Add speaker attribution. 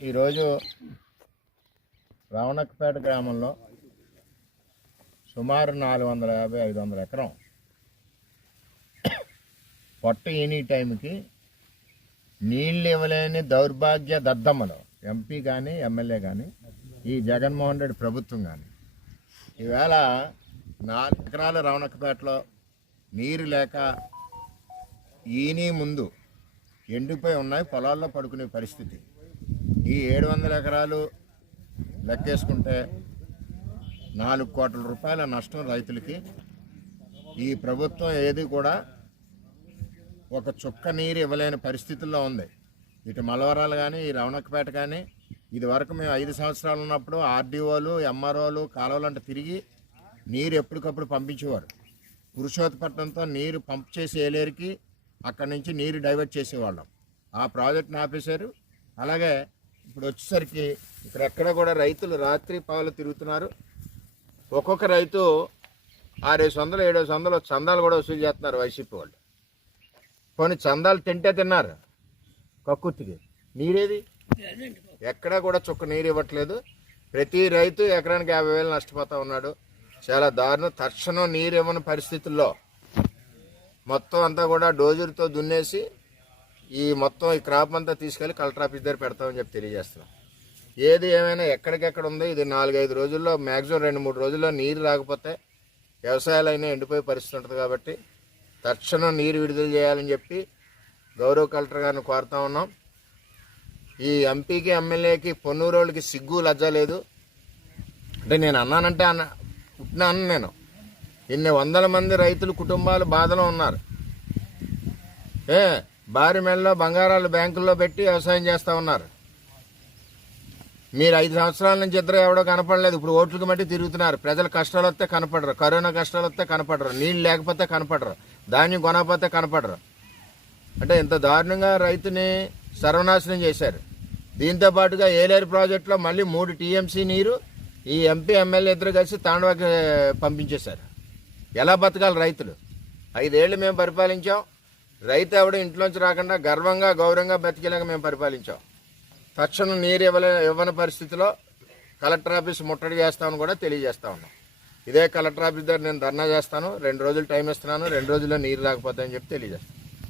Speaker 1: ఈరోజు రావణక్కపేట గ్రామంలో సుమారు నాలుగు వందల యాభై ఐదు వందల ఎకరం పొట్ట ఎనీ టైంకి నీళ్ళు ఇవ్వలేని దౌర్భాగ్య దద్దమ్మలు ఎంపీ కానీ ఎమ్మెల్యే కానీ ఈ జగన్మోహన్ రెడ్డి ప్రభుత్వం కానీ ఈవేళ నాలుగు ఎకరాల రావణక్కపేటలో నీరు లేక ఈని ముందు ఎండిపోయి ఉన్నాయి పొలాల్లో పడుకునే పరిస్థితి. ఈ ఏడు వందల ఎకరాలు లెక్కేసుకుంటే నాలుగు కోట్ల రూపాయల నష్టం రైతులకి. ఈ ప్రభుత్వం ఏది కూడా ఒక చుక్క నీరు ఇవ్వలేని పరిస్థితుల్లో ఉంది. ఇటు మలవరాలు కానీ ఈ రవణక్కపేట కానీ ఇది వరకు మేము ఐదు సంవత్సరాలు ఉన్నప్పుడు ఆర్డీఓలు ఎంఆర్ఓలు కాలువలంట తిరిగి నీరు ఎప్పటికప్పుడు పంపించేవారు. పురుషోత్పట్నంతో నీరు పంప్ చేసి ఏలేరికి అక్కడి నుంచి నీరు డైవర్ట్ చేసేవాళ్ళం. ఆ ప్రాజెక్ట్ని ఆపేశారు. అలాగే ఇప్పుడు వచ్చేసరికి ఇక్కడ ఎక్కడ కూడా రైతులు రాత్రి పాలు తిరుగుతున్నారు. ఒక్కొక్క రైతు ఆరేసి వందలు ఏడేసి వందలు చందాలు కూడా వసూలు చేస్తున్నారు వైసీపీ వాళ్ళు. కొన్ని చందాలు తింటే తిన్నారు కక్కుర్తికి. నీరేది? ఎక్కడా కూడా చుక్క నీరు ఇవ్వట్లేదు. ప్రతి రైతు ఎకరానికి యాభై వేలు నష్టపోతా ఉన్నాడు. చాలా దారుణం. తక్షణం నీరు ఇవ్వని పరిస్థితుల్లో మొత్తం అంతా కూడా డోజర్తో దున్నేసి ఈ మొత్తం ఈ క్రాప్ అంతా తీసుకెళ్ళి కలెక్టర్ ఆఫీస్ దగ్గర పెడతామని చెప్పి తెలియజేస్తున్నాం. ఏది ఏమైనా ఎక్కడికెక్కడ ఉంది ఇది నాలుగైదు రోజుల్లో మ్యాక్సిమం రెండు మూడు రోజుల్లో నీరు రాకపోతే వ్యవసాయాలైనా ఎండిపోయే పరిస్థితి ఉంటుంది కాబట్టి తక్షణం నీరు విడుదల చేయాలని చెప్పి గౌరవ కలెక్టర్ గారిని కోరుతా ఉన్నాం. ఈ ఎంపీకి ఎమ్మెల్యేకి పొన్నూరోళ్ళకి సిగ్గు లజ్జ లేదు. అంటే నేను అన్నానంటే అన్న పుట్టినాను నేను. ఇన్ని వందల మంది రైతులు కుటుంబాలు బాధలో ఉన్నారు. ఏ? భారీ మెడలో బంగారాలు బ్యాంకుల్లో పెట్టి వ్యవసాయం చేస్తూ ఉన్నారు. మీరు ఐదు సంవత్సరాల నుంచి ఇద్దరు ఎవడో కనపడలేదు. ఇప్పుడు ఓట్లకు మట్టి తిరుగుతున్నారు. ప్రజల కష్టాలు వస్తే కనపడరు. కరోనా కష్టాలు వస్తే కనపడరు. నీళ్ళు లేకపోతే కనపడరు. ధాన్యం కొనకపోతే కనపడరు. అంటే ఇంత దారుణంగా రైతుని సర్వనాశనం చేశారు. దీంతో పాటుగా ఏలేరు ప్రాజెక్టులో మళ్ళీ మూడు టీఎంసీ నీరు ఈ ఎంపీ ఎమ్మెల్యే ఇద్దరు కలిసి తాండవకి పంపించేశారు. ఎలా బతకాలి రైతులు? ఐదేళ్ళు మేము పరిపాలించాం. రైతు ఎవడు ఇంట్లోంచి రాకుండా గర్వంగా గౌరవంగా బతికేలాగా మేము పరిపాలించాం. తక్షణం నీరు ఇవ్వలే ఇవ్వని పరిస్థితిలో కలెక్టర్ ఆఫీస్ ముట్టడి చేస్తామని కూడా తెలియజేస్తా ఉన్నాం. ఇదే కలెక్టర్ ఆఫీస్ దగ్గర నేను ధర్నా చేస్తాను. రెండు రోజులు టైం ఇస్తున్నాను. రెండు రోజుల్లో నీరు రాకపోతే అని చెప్పి తెలియజేస్తాను.